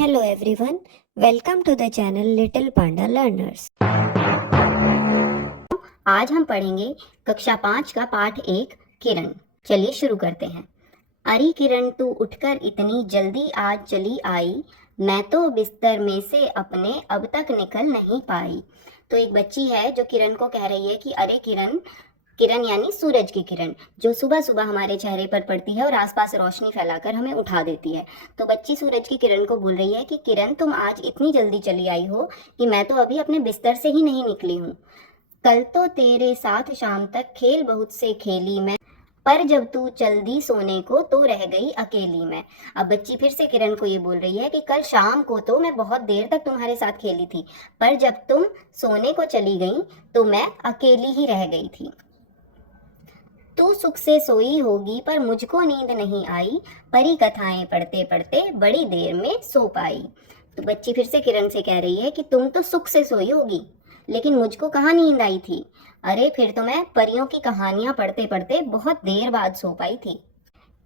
Hello everyone, welcome to the channel Little Panda Learners। आज हम पढ़ेंगे कक्षा 5 का पाठ 1 किरण। चलिए शुरू करते हैं। अरे किरण तू उठकर इतनी जल्दी आज चली आई, मैं तो बिस्तर में से अपने अब तक निकल नहीं पाई। तो एक बच्ची है जो किरण को कह रही है कि अरे किरण, किरण यानी सूरज की किरण जो सुबह सुबह हमारे चेहरे पर पड़ती है और आसपास रोशनी फैलाकर हमें उठा देती है। तो बच्ची सूरज की किरण को बोल रही है कि किरण तुम आज इतनी जल्दी चली आई हो कि मैं तो अभी अपने बिस्तर से ही नहीं निकली हूँ। कल तो तेरे साथ शाम तक खेल बहुत से खेली मैं, पर जब तू चल दी सोने को तो रह गई अकेली मैं। अब बच्ची फिर से किरण को ये बोल रही है कि कल शाम को तो मैं बहुत देर तक तुम्हारे साथ खेली थी, पर जब तुम सोने को चली गई तो मैं अकेली ही रह गई थी। तू सुख से सोई होगी पर मुझको नींद नहीं आई, परी कथाएं पढ़ते पढ़ते बड़ी देर में सो पाई। तो बच्ची फिर से किरण से कह रही है कि तुम तो सुख से सोई होगी लेकिन मुझको कहाँ नींद आई थी। अरे फिर तो मैं परियों की कहानियां पढ़ते पढ़ते बहुत देर बाद सो पाई थी।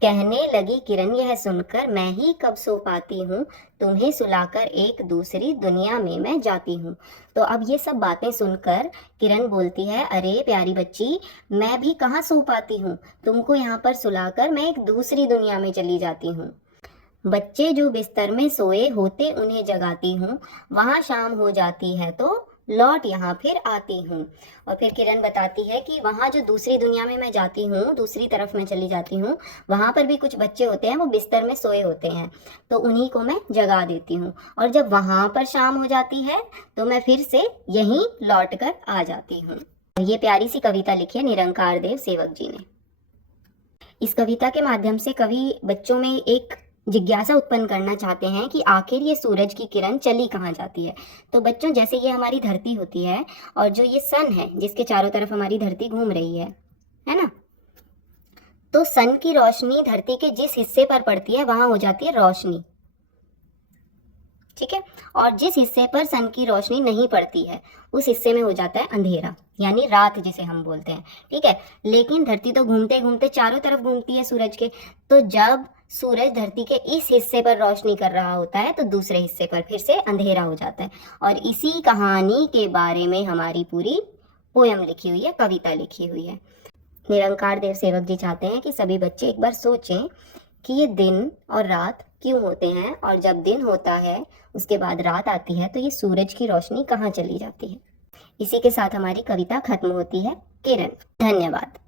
कहने लगी किरण यह सुनकर मैं ही कब सो पाती हूँ, तुम्हें सुलाकर एक दूसरी दुनिया में मैं जाती हूँ। तो अब ये सब बातें सुनकर किरण बोलती है अरे प्यारी बच्ची, मैं भी कहाँ सो पाती हूँ, तुमको यहाँ पर सुलाकर मैं एक दूसरी दुनिया में चली जाती हूँ। बच्चे जो बिस्तर में सोए होते उन्हें जगाती हूँ, वहाँ शाम हो जाती है तो लौट यहाँ फिर आती हूँ। और फिर किरण बताती है कि वहाँ जो दूसरी दुनिया में मैं जाती हूँ, दूसरी तरफ मैं चली जाती हूँ, वहाँ पर भी कुछ बच्चे होते हैं, वो बिस्तर में सोए होते हैं, तो उन्हीं को मैं जगा देती हूँ। और जब वहाँ पर शाम हो जाती है तो मैं फिर से यहीं लौट कर आ जाती हूँ। ये प्यारी सी कविता लिखी है निरंकार देव सेवक जी ने। इस कविता के माध्यम से कवि बच्चों में एक जिज्ञासा उत्पन्न करना चाहते हैं कि आखिर ये सूरज की किरण चली कहाँ जाती है। तो बच्चों, जैसे ये हमारी धरती होती है और जो ये सन है जिसके चारों तरफ हमारी धरती घूम रही है ना, तो सन की रोशनी धरती के जिस हिस्से पर पड़ती है वहां हो जाती है रोशनी, ठीक है। और जिस हिस्से पर सन की रोशनी नहीं पड़ती है उस हिस्से में हो जाता है अंधेरा, यानी रात जिसे हम बोलते हैं, ठीक है। लेकिन धरती तो घूमते घूमते चारों तरफ घूमती है सूरज के, तो जब सूरज धरती के इस हिस्से पर रोशनी कर रहा होता है तो दूसरे हिस्से पर फिर से अंधेरा हो जाता है। और इसी कहानी के बारे में हमारी पूरी पोयम लिखी हुई है, कविता लिखी हुई है। निरंकार देव सेवक जी चाहते हैं कि सभी बच्चे एक बार सोचें कि ये दिन और रात क्यों होते हैं, और जब दिन होता है उसके बाद रात आती है तो ये सूरज की रोशनी कहाँ चली जाती है। इसी के साथ हमारी कविता खत्म होती है। किरण। धन्यवाद।